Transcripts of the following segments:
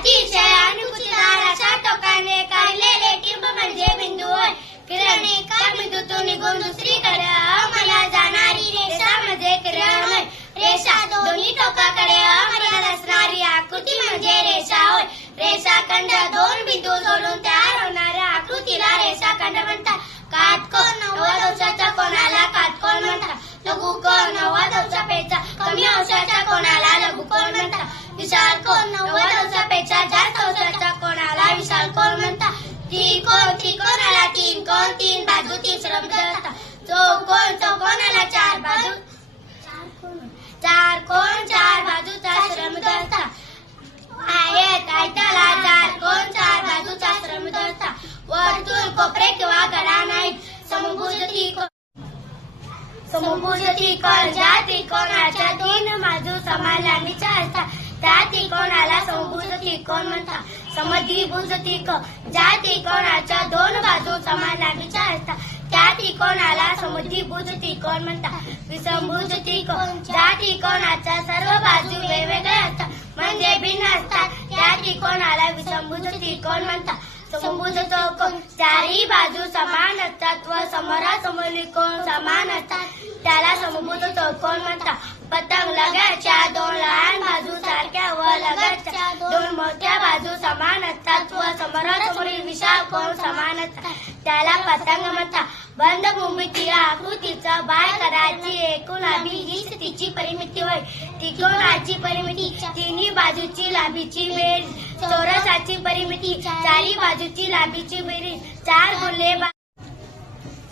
अतिशय अनुकुचित अशा टोकाने काढलेले टिंब म्हणजे बिंदू होय किरण एका बिंदूतून निघून दुसरीकडे अमला जाणारी रेषा म्हणजे किरण. होय रेषा दोन्ही टोकाकडे अमर्याद असणारी आकृती म्हणजे रेषा होय रेषाखंड दोन बिंदू जोडून तयार होणाऱ्या आकृतीला रेषाखंड म्हणतात. काटकोण नव्वद अंशाच्या कोणाला काटकोण म्हणतात? लघुकोन नव्वद अंशापेक्षा कमी अंशाच्या कोणाला लघुकोन म्हणतात विशाल कोन नव्वद अंशापेक्षा जास्त अंशाच्या कोणाला विशाल कोन म्हणतात त्रिकोण त्रिकोणाला तीन बाजू तीन श्रम असतात चौकोन चौकोनाला चार बाजू. चार कोण चार बाजूचा श्रम असतात आयत आयताला चार कोण चार बाजूचा श्रम असतात वर्तुळ कोपरे किंवा गडा नाही. समभुज त्रिकोण समभुज त्रिकोण ज्या त्रिकोणाच्या तीन बाजू समान लांबीच्या त्या त्रिकोणाला समभुज त्रिकोण म्हणतात. समद्विभुज त्रिकोण ज्या त्रिकोणाच्या दोन बाजू समान लांबीच्या असतात त्या त्रिकोणाला समद्विभुज त्रिकोण म्हणतात विषमभुज त्रिकोण ज्या त्रिकोणाच्या सर्व बाजू वेगवेगळ्या असतात म्हणजे भिन्न असतात त्या त्रिकोणाला विषमभुज त्रिकोण म्हणतात समभुज चौकोन चारही बाजू समान असतात व समोरासमोर कोण समान असतात त्याला समभुज चौकोन म्हणतात पतंग लगाच्या दोन लहान बाजू सारख्या व लगाच्या दोन कोण त्याला पतंग म्हणता बंद भूमिती आकृतीचा बाय करायची एकूण लाभी हीच तिची परिमिती होय. तिकोणाची परिमिती तिन्ही बाजूची लाभीची बेरीज चौरसाची परिमिती चारी बाजूची लाभीची बेरीज चार गुणले बा-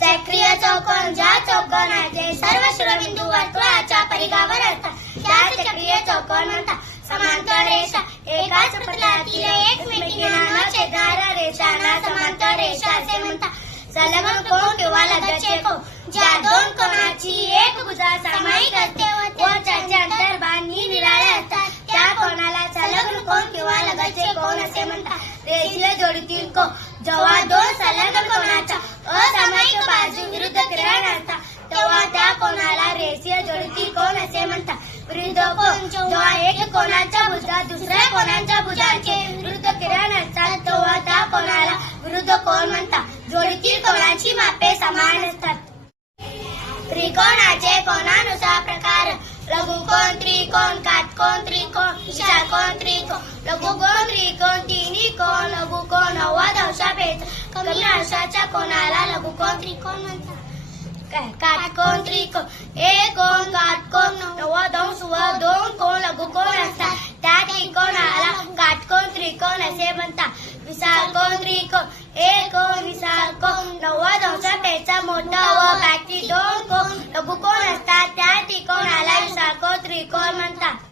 चक्रीय चौकोन ज्या चौकोनाचे सर्व शिरोबिंदू वर्तुळाच्या परिघावर असतात त्या चक्रीय चौकोन म्हणतात. समांतर रेषा एकाच पत्रातील एकमेकींना न छेदणाऱ्या रेषांना समांतर रेषा असे म्हणतात. संलग्न कोण किंवा लगतचे कोण? ज्या दोन कोणाची एक भुजा सामायिक असते व त्यांचे अंतर्भाग निराळे असतात. त्या कोणाला संलग्न कोण किंवा लगतचे कोण असे म्हणतात? रेषीय जोडीतील कोण? जेव्हा दोन संलग्न कोणाच्या असामायिक बाजू विरुद्ध किरण असतात तेव्हा त्या कोणाला रेषीय जोडीतील कोण असे म्हणतात विरुद्ध कोण जेव्हा एक कोणाच्या भुजा दुसऱ्या कोणाच्या भुजाचे विरुद्ध किरण असतात तेव्हा त्या कोणाला विरुद्ध कोण म्हणतात जोडीतील कोणाची मापे समान असतात. त्रिकोणाचे कोणानुसार प्रकार? लघुकोण त्रिकोण काटकोण त्रिकोण विशालकोण त्रिकोण लघुकोण त्रिकोण तिन्ही कोण लघुकोण नव्वद अंशापेक्षा कमी अंशाच्या कोणाला लघुकोण त्रिकोण म्हणतात? काटकोण त्रिकोण एक कोण काटकोण नव्वद अंश व दोन कोण लघुकोण असतात त्या त्रिकोणाला काटकोण त्रिकोण असे म्हणतात विशालकोण त्रिकोण एक कोण विशालकोण नव्वद अंशापेक्षा मोठा व बाकी दोन कोण लघुकोण असतात त्या त्रिकोणाला विशालकोण त्रिकोण म्हणतात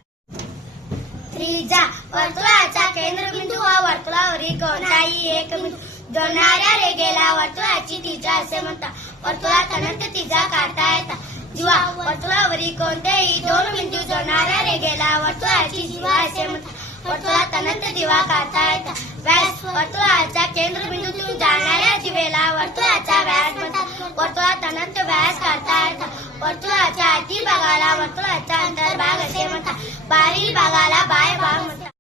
त्रिजा वर्तुळाचा केंद्रबिंदू व वर्तुळावरील कोणताही एक बिंदू जोडणाऱ्या रेगेला वर्तुळाची त्रिजा असे म्हणतात वर्तुळात अनंत त्रिजा काढता येतात जीवा वर्तुळावरील कोणत्याही दोन बिंदू जोडणाऱ्या रेगेला वर्तुळाची जीवा असे म्हणतात. वर्तुळात अनंत दिवा काढता येतात व्यास, वर्तुळाच्या केंद्रबिंदूतून जाणाऱ्या जीवेला वर्तुळाचा व्यास म्हणतात. वर्तुळात अनंत व्यास काढता येतात वर्तुळाच्या आतील भागाला वर्तुळाचा अंतर्भाग असे म्हणतात. बाहेरील भागाला बाह्य भाग म्हणतात.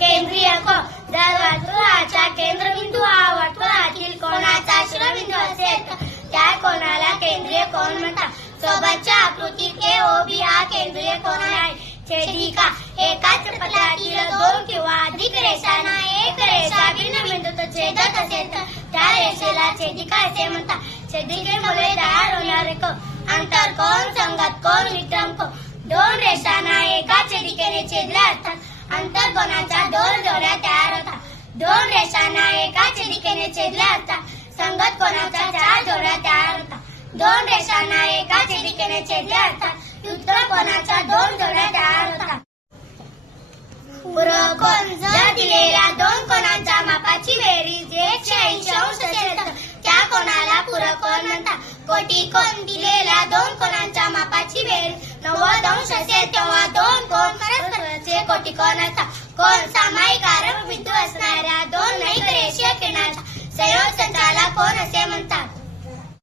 केंद्रीय कोण जर वर्तुळाचा केंद्रबिंदू सोबतच्या आकृतीत के ओ बी हा केंद्रीय कोण आहे? छेदिका एकाच पत्रातील दोन किंवा अधिक रेषांना एक रेषा भिन्न बिंदूत छेदत असेल तर त्या रेषेला छेदिका असे म्हणतात. छेदिकेमुळे तयार होणारे कोण आंतरकोण संगत कोण विक्रम कोण? दोन रेषांना एका छेदिकेने छेदल्या असतात. अंतर्कोणाच्या दोन जोड्या तयार होतात. दोन रेषांना एका छेदिकेने छेदल्या असतात. संगत कोणाच्या? चार जोड्या तयार होतात. दोन रेषांना एका छेदिकेने छेदले असतात. उत्तर कोणाच्या दोन जोड्या तयार होतात. पुरकोण जर दिलेल्या दोन कोणांच्या मापाची बेरीज एकशे ऐंशी अंश असेल तर त्या कोणाला पुरकोण म्हणतात? कोटी कोण दिलेल्या दोन कोणांच्या मापाची बेरीज नव्वद अंश असेल तेव्हा दोन कोण परस्पराचे कोटी कोण असतात. कोण सामायिक आरंभ बिंदू असणाऱ्या दोन नैक रेषीय किरणांचा संयोग संचाला कोण असे म्हणतात?